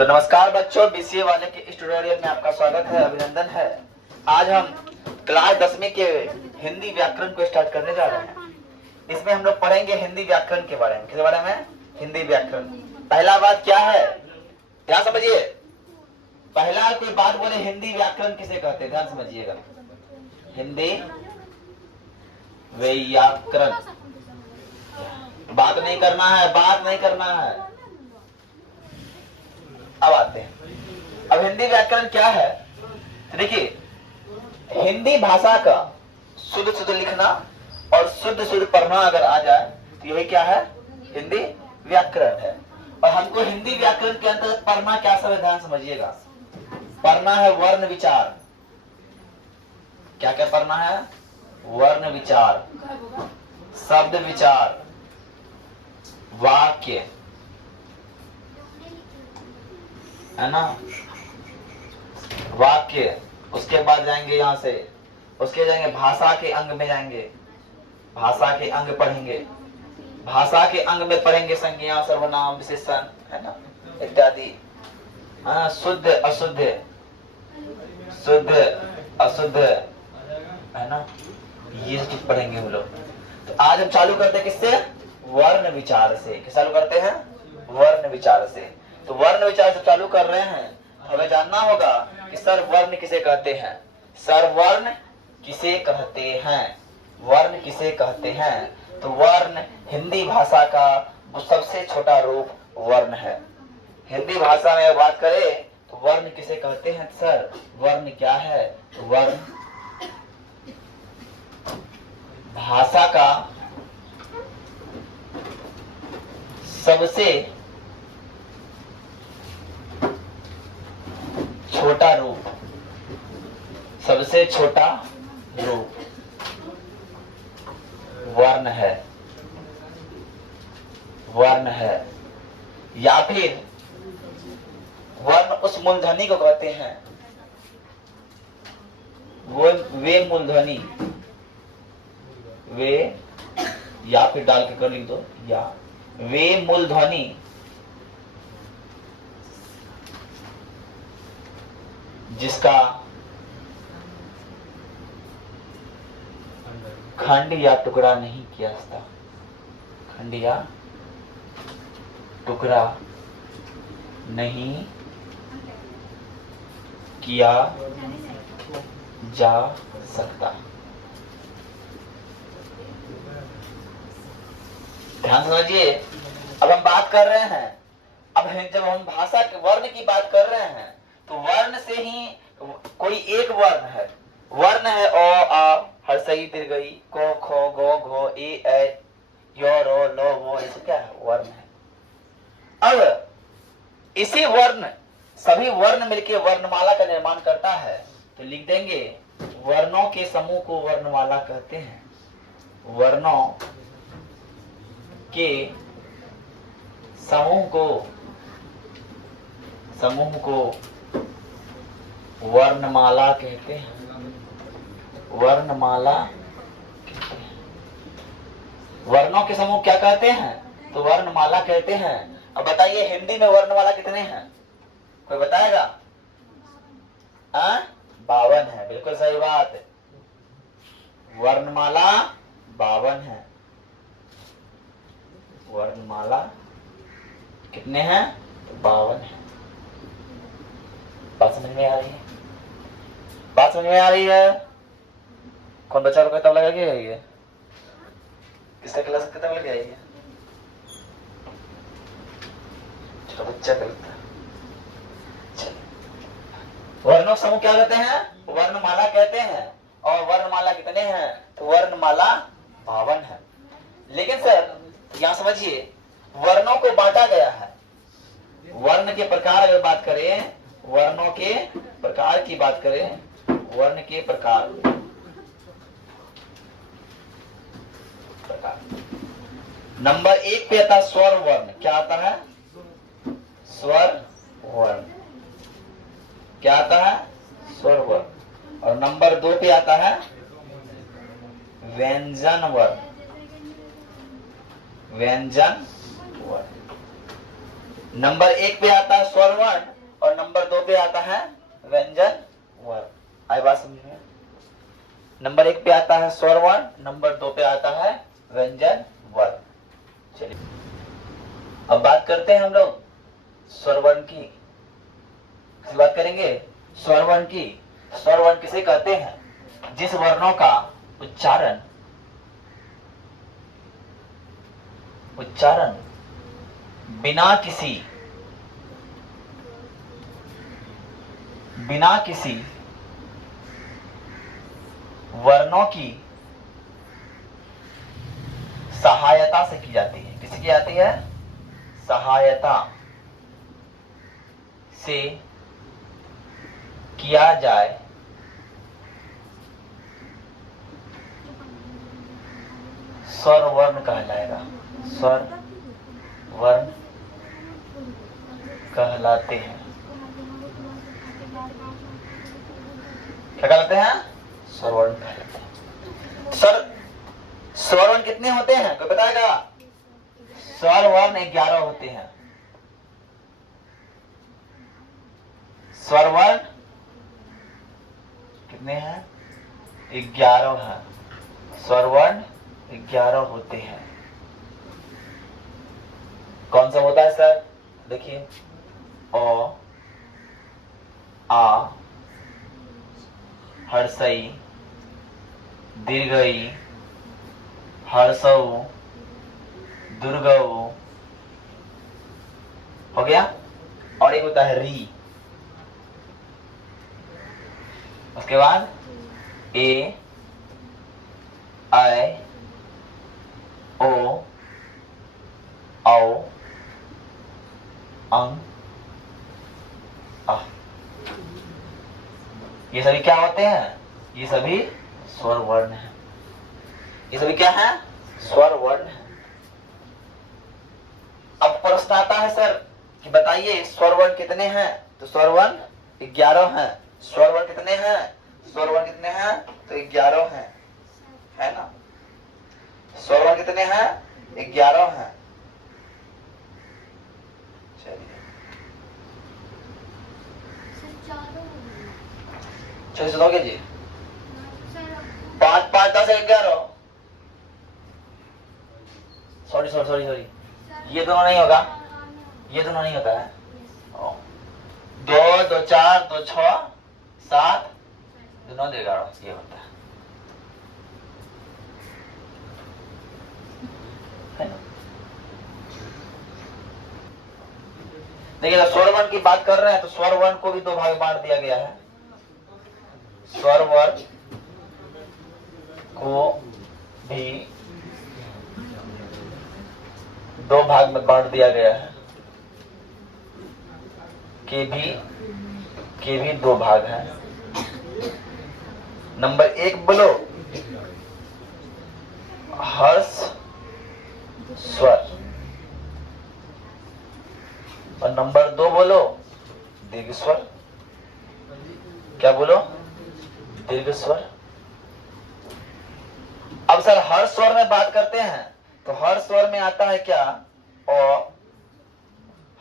तो नमस्कार बच्चों, बीसीए वाले के इस ट्यूटोरियल में आपका स्वागत है, अभिनंदन है। आज हम क्लास 10वीं के हिंदी व्याकरण को स्टार्ट करने जा रहे हैं। इसमें हम लोग पढ़ेंगे हिंदी व्याकरण के बारे में। किस बारे में? हिंदी व्याकरण। पहला बात क्या है, ध्यान समझिए। पहला कोई बात बोले, हिंदी व्याकरण किसे कहते हैं? ध्यान समझिएगा, हिंदी व्याकरण। बात नहीं करना है, बात नहीं करना है। अब आते हैं, अब हिंदी व्याकरण क्या है। तो देखिए, हिंदी भाषा का शुद्ध शुद्ध लिखना और शुद्ध शुद्ध पढ़ना अगर आ जाए तो यही क्या है? हिंदी व्याकरण है। और हमको हिंदी व्याकरण के अंतर्गत पढ़ना क्या सब है? ध्यान समझिएगा। पढ़ना है वर्ण विचार। क्या क्या पढ़ना है? वर्ण विचार, शब्द विचार, वाक्य, है ना, वाक्य। उसके बाद जाएंगे यहाँ से, उसके जाएंगे भाषा के अंग में जाएंगे, भाषा के अंग पढ़ेंगे। भाषा के अंग में पढ़ेंगे संज्ञा, सर्वनाम, विशेषण, है ना, इत्यादि। हाँ, शुद्ध अशुद्ध, शुद्ध अशुद्ध, है ना, ये चीज पढ़ेंगे हम लोग। तो आज हम चालू करते हैं किससे? वर्ण विचार से। किस चालू करते हैं? वर्ण विचार से। तो वर्ण विचार से चालू कर रहे हैं। हमें जानना होगा कि सर वर्ण किसे कहते हैं। सर वर्ण किसे कहते हैं? वर्ण किसे कहते हैं? तो वर्ण हिंदी भाषा का वो सबसे छोटा रूप वर्ण है। हिंदी भाषा में बात करें तो वर्ण किसे कहते हैं? सर वर्ण क्या है? तो वर्ण भाषा का सबसे छोटा रूप, सबसे छोटा रूप वर्ण है, वर्ण है। या फिर वर्ण उस मूलध्वनि को कहते हैं, वो वे मूलध्वनि, वे, या फिर डाल के कर लिख दो, या वे मूलध्वनि जिसका खंड या टुकड़ा नहीं किया जाता, खंड या टुकड़ा नहीं किया जा सकता। ध्यान समझिए। अब हम बात कर रहे हैं, अब जब हम भाषा के वर्ण की बात कर रहे हैं तो वर्ण से ही कोई एक वर्ण है। वर्ण है ओ आ, हर्षई दीर्घई, को खो गो घो, ए ऐ, यो रो लो वो, ये क्या है? वर्ण है। अब इसी वर्ण, सभी वर्ण मिलके वर्णमाला का निर्माण करता है। तो लिख देंगे, वर्णों के समूह को वर्णमाला कहते हैं। वर्णों के समूह को वर्णमाला कहते हैं। वर्णमाला कहते हैं। वर्णों के समूह क्या कहते हैं? तो वर्णमाला कहते हैं। अब बताइए, हिंदी में वर्णमाला कितने हैं? कोई बताएगा? 52 है। बिल्कुल सही बात, वर्णमाला 52 है। वर्णमाला कितने हैं? तो 52 है। बात समझ में आ रही है? बात समझ में आ रही है? कौन बच्चा को किताब लगा के आई है? किसका क्लास किताब लगा आई है? छोटा बच्चा करता है। वर्णों समूह क्या कहते हैं? वर्णमाला कहते हैं। और वर्णमाला कितने हैं? तो वर्णमाला 52 है। लेकिन सर यहां समझिए, वर्णों को बांटा गया है। वर्ण के प्रकार अगर बात करें, वर्णों के प्रकार की बात करें, वर्ण के प्रकार, नंबर 1 पे आता स्वर वर्ण। क्या आता है? स्वर वर्ण। क्या आता है? स्वर वर्ण। और नंबर 2 पे आता है व्यंजन वर्ण। व्यंजन वर्ण। नंबर 1 पे आता है स्वर वर्ण और नंबर 2 पे आता है व्यंजन वर्ण। आई बात समझ में? नंबर 1 पे आता है स्वर वर्ण, नंबर 2 पे आता है व्यंजन वर्ण। चलिए अब बात करते हैं हम लोग स्वर वर्ण की। किस बात करेंगे? स्वर वर्ण की। स्वर वर्ण किसे कहते हैं? जिस वर्णों का उच्चारण बिना किसी वर्णों की सहायता से की जाती है। किसकी आती है? सहायता से किया जाए स्वर वर्ण कहलाएगा। स्वर वर्ण कहलाते हैं। क्या कहलाते हैं? स्वर वर्ण कहलाते हैं। स्वर वर्ण कितने होते हैं? कोई बताएगा? स्वर वर्ण 11 होते हैं। स्वर वर्ण कितने हैं? 11 हैं। स्वर वर्ण 11 होते हैं। कौन सा होता है सर? देखिए, अ, आ, हर्षई, दीर्घई, हर्षऊ, दुर्गऊ, हो गया। और एक होता है री। उसके बाद ए, आई, ओ, औ, अंग, आ। ये सभी क्या होते हैं? ये सभी स्वर वर्ण हैं। ये सभी क्या है? स्वर वर्ण है। अब प्रश्न आता है सर कि बताइए स्वर वर्ण कितने हैं? तो स्वर वर्ण 11 हैं। स्वर वर्ण कितने हैं? स्वर वर्ण कितने हैं? तो 11 हैं, है ना? स्वर वर्ण कितने हैं? 11 हैं। चलिए 6 दोगे जी? 5 5 10 11। सॉरी ये दोनों नहीं होगा, ये दोनों नहीं होता है। 2 2 4 2 6 7 2 9 11 ये होता है ना? देखिए स्वर वर्ण की बात कर रहे हैं तो स्वर वर्ण को भी 2 भाग बांट दिया गया है। स्वर वर्ण को भी 2 भाग में बांट दिया गया है। के भी 2 भाग हैं। नंबर 1 बोलो हर्ष स्वर और नंबर 2 बोलो दीर्घ स्वर। क्या बोलो? दीर्घ स्वर। अब सर हर स्वर में बात करते हैं तो हर स्वर में आता है क्या? अ,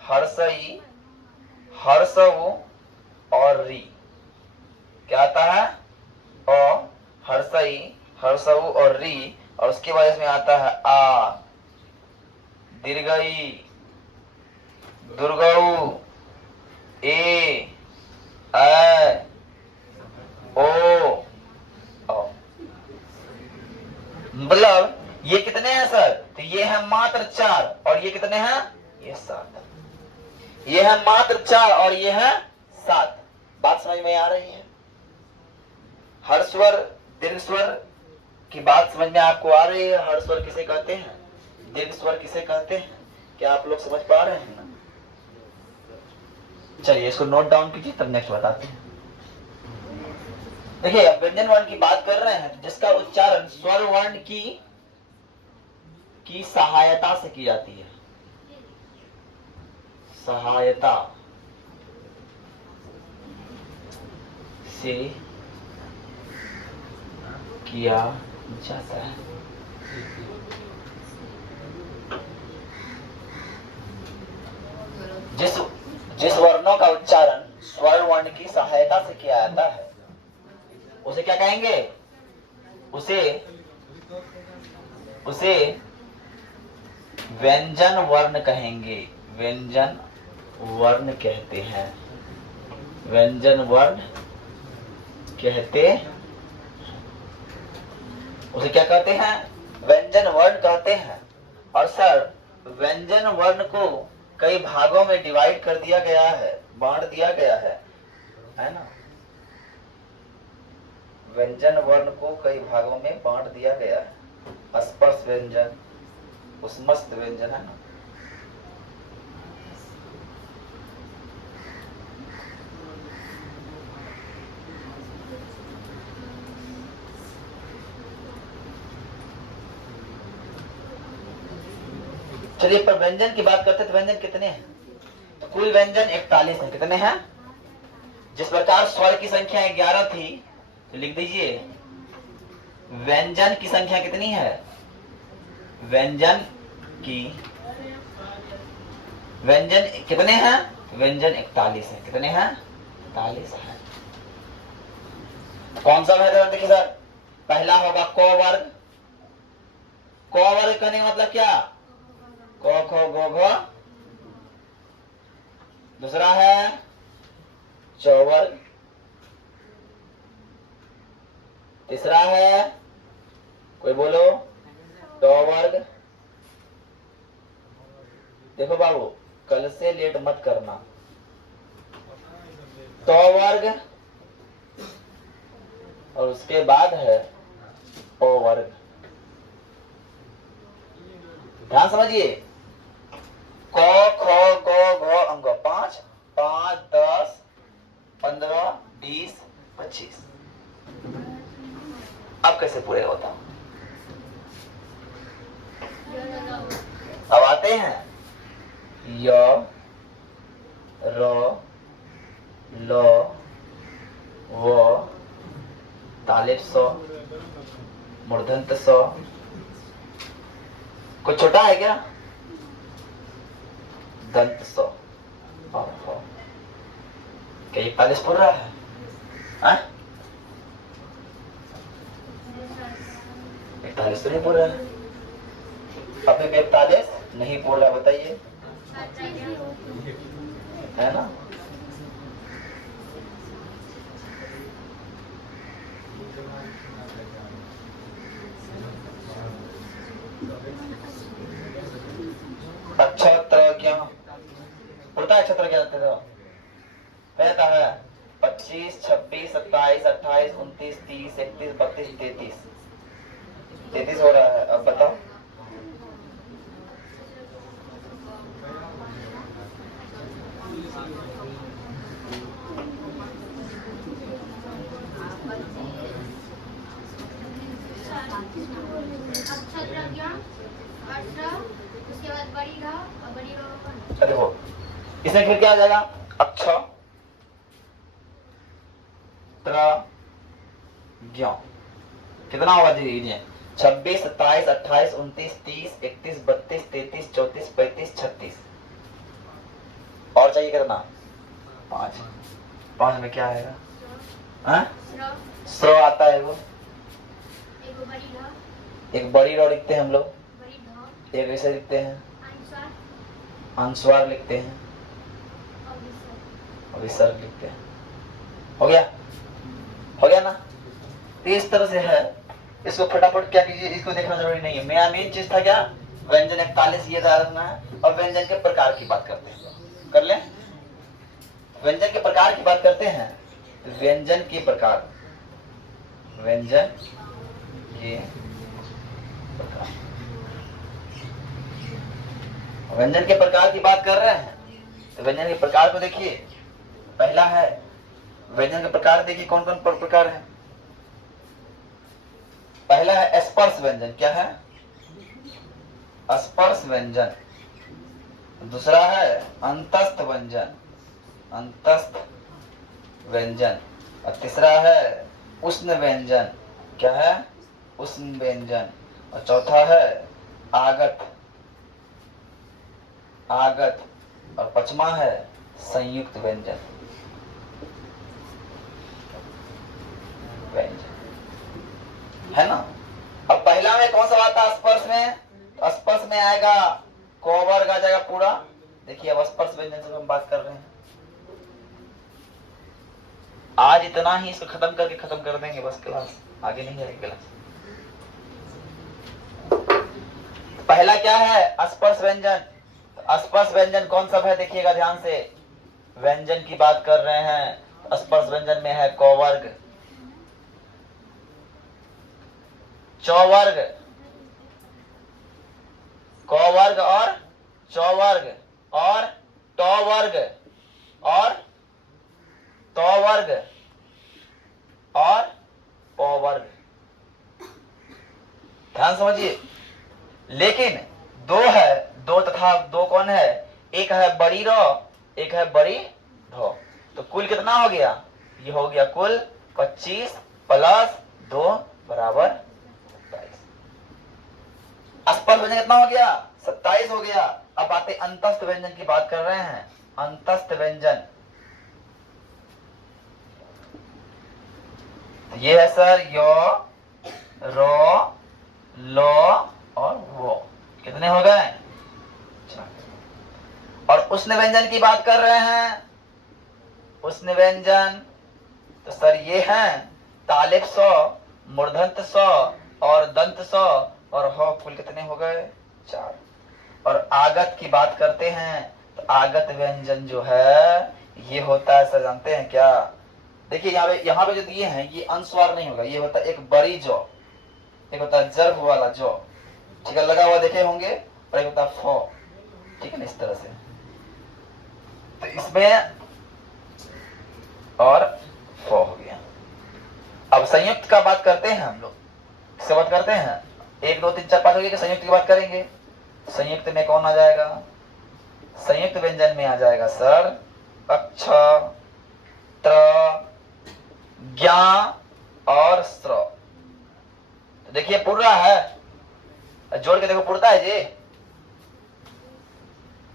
हर्षई, हर्षऊ और री। क्या आता है? अ, हर्षई, हर्षऊ और री। और उसके बाद इसमें आता है आ, दीर्घई, दुर्गऊ, ए, ऐ, ओ। मतलब ये कितने हैं सर? तो ये है मात्र 4 और ये कितने हैं? ये 7। ये है मात्र 4 और ये है 7। बात समझ में आ रही है? हर स्वर दीर्घ स्वर की बात समझ में आपको आ रही है? हर स्वर किसे कहते हैं? दीर्घ स्वर किसे कहते हैं? क्या आप लोग समझ पा रहे हैं ना? चलिए इसको नोट डाउन कीजिए, तब नेक्स्ट बताते हैं। देखिए अब व्यंजन वर्ण की बात कर रहे हैं जिसका उच्चारण स्वर वर्ण की सहायता से की जाती है। सहायता से किया जाता है। जिस जिस वर्णों का उच्चारण स्वर वर्ण की सहायता से किया जाता है उसे क्या कहेंगे? उसे उसे व्यंजन वर्ण कहेंगे। व्यंजन वर्ण कहते हैं। व्यंजन वर्ण कहते, उसे क्या कहते हैं? व्यंजन वर्ण कहते हैं। और सर व्यंजन वर्ण को कई भागों में डिवाइड कर दिया गया है, बांट दिया गया है ना? व्यंजन वर्ण को कई भागों में बांट दिया गया है। स्पर्श व्यंजन, उष्मस्त व्यंजन, है ना? चलिए पर व्यंजन की बात करते तो व्यंजन कितने हैं? तो कुल व्यंजन 41 है। कितने हैं? जिस प्रकार स्वर की संख्या 11 थी तो लिख दीजिए व्यंजन की संख्या कितनी है? व्यंजन कितने हैं? व्यंजन 41 है। कितने हैं? 41 है। कौन सा है? देखिए सर, पहला होगा क वर्ग। क वर्ग कहने का मतलब क्या? क ख ग घ। दूसरा है च वर्ग। तीसरा है, कोई बोलो, ट वर्ग। देखो बाबू, कल से लेट मत करना। ट वर्ग और उसके बाद है प वर्ग। ध्यान समझिए, क ख ग घ अंक 5, 5, 10, 15, 20, 25। अब कैसे पूरे होता? अब आते हैं य, र, ल, व, तालिब स, मूर्धन्त स। कुछ छोटा है क्या? दंत स और ह। क्या 41 पूर रहा है? 41 तो नहीं पूरा है। अपने 41 नहीं पूरा, बताइए, है ना? अक्षत्र क्या होता है? अक्षत्र क्या रहता है? 25, 26, 27, 28, 29, 30, 31, 32, 33। 33 हो रहा है। अब बताओ, देखो इसमें फिर क्या आ जाएगा? अक्षर ज्ञ। कितना होगा दीजिए? 26, 27, 28, 29, 30, 31, 32, 33, 34, 35, 36। और चाहिए कितना? 5। 5 में क्या आएगा? स्र आता है। वो एक बड़ी रो लिखते हैं हम लोग, एक ऐसे लिखते हैं, अनुस्वार लिखते हैं और विसर्ग लिखते हैं। हो गया? हो गया ना? इस तरह से है। इसको फटाफट क्या कीजिए, इसको देखना जरूरी नहीं है। मेरा मेन चीज था क्या? व्यंजन 41 ये रखना है। और व्यंजन के प्रकार की बात करते हैं, कर ले। व्यंजन के प्रकार की बात करते हैं। व्यंजन के प्रकार, व्यंजन के प्रकार, व्यंजन के प्रकार की बात कर रहे हैं। तो व्यंजन के प्रकार को देखिए। पहला है व्यंजन के प्रकार, देखिए कौन कौन प्रकार है। पहला है स्पर्श व्यंजन। क्या है? स्पर्श व्यंजन। दूसरा है अंतस्थ व्यंजन, अंतस्थ व्यंजन। और तीसरा है उष्ण व्यंजन। क्या है? उष्ण व्यंजन। और चौथा है आगत, आगत और पांचवा है संयुक्त व्यंजन। है ना। अब पहला में कौन सा आता है स्पर्श में, तो स्पर्श में आएगा क वर्ग आ जाएगा पूरा। देखिए अब स्पर्श व्यंजन से हम बात कर रहे हैं। आज इतना ही इसको खत्म करके खत्म कर देंगे बस क्लास, आगे नहीं जाएगी क्लास। पहला क्या है स्पर्श व्यंजन। स्पर्श व्यंजन कौन सा है देखिएगा ध्यान से, व्यंजन की बात कर रहे हैं। स्पर्श व्यंजन में है क वर्ग, च वर्ग, क वर्ग और च वर्ग और ट वर्ग और त वर्ग और प वर्ग। ध्यान समझिए। लेकिन दो है, दो तथा दो कौन है, एक है बड़ी र, एक है बड़ी ढ। तो कुल कितना हो गया, ये हो गया कुल 25 प्लस 2 बराबर 27। स्पर्श व्यंजन कितना हो गया, 27 हो गया। अब आते अंतस्थ व्यंजन की बात कर रहे हैं। अंतस्थ व्यंजन ये है सर यो, रो, लो और वो। कितने हो गए, और उष्ण व्यंजन की बात कर रहे हैं। उष्ण व्यंजन तो सर ये है तालिब सौ, मूर्धन्त सौ और दंत सौ और हो, कुल कितने हो गए 4। और आगत की बात करते हैं तो आगत व्यंजन जो है ये होता है सर, जानते हैं क्या, देखिए यहाँ पे जो दिए हैं ये अनुस्वार नहीं होगा, ये होता है एक बड़ी जौ, एक होता है जर्फ वाला जौ, ठीक है, लगा हुआ देखे होंगे, और एक होता है फो, ठीक है ना, इस तरह से। तो इसमें और फो हो गया। अब संयुक्त का बात करते हैं हम लोग, किससे बात करते हैं, 1 2 3 4 5 हो गया कि संयुक्त की बात करेंगे। संयुक्त में कौन आ जाएगा, संयुक्त व्यंजन में आ जाएगा सर अक्ष, त्र, ज्ञा और स्त्र। तो देखिए पुर रहा है, जोड़ के देखो पुरता है जी,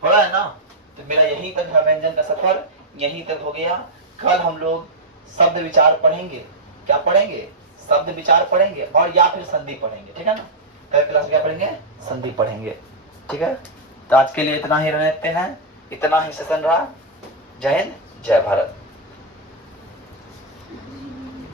हो रहा है ना। तो मेरा यहीं तक है व्यंजन का सफर, यहीं तक हो गया। कल हम लोग शब्द विचार पढ़ेंगे। क्या पढ़ेंगे, शब्द विचार पढ़ेंगे और या फिर संधि पढ़ेंगे, ठीक है ना। कल क्लास में क्या पढ़ेंगे, संधि पढ़ेंगे, ठीक है। तो आज के लिए इतना ही रहते हैं, इतना ही सेशन रहा। जय हिंद, जय भारत।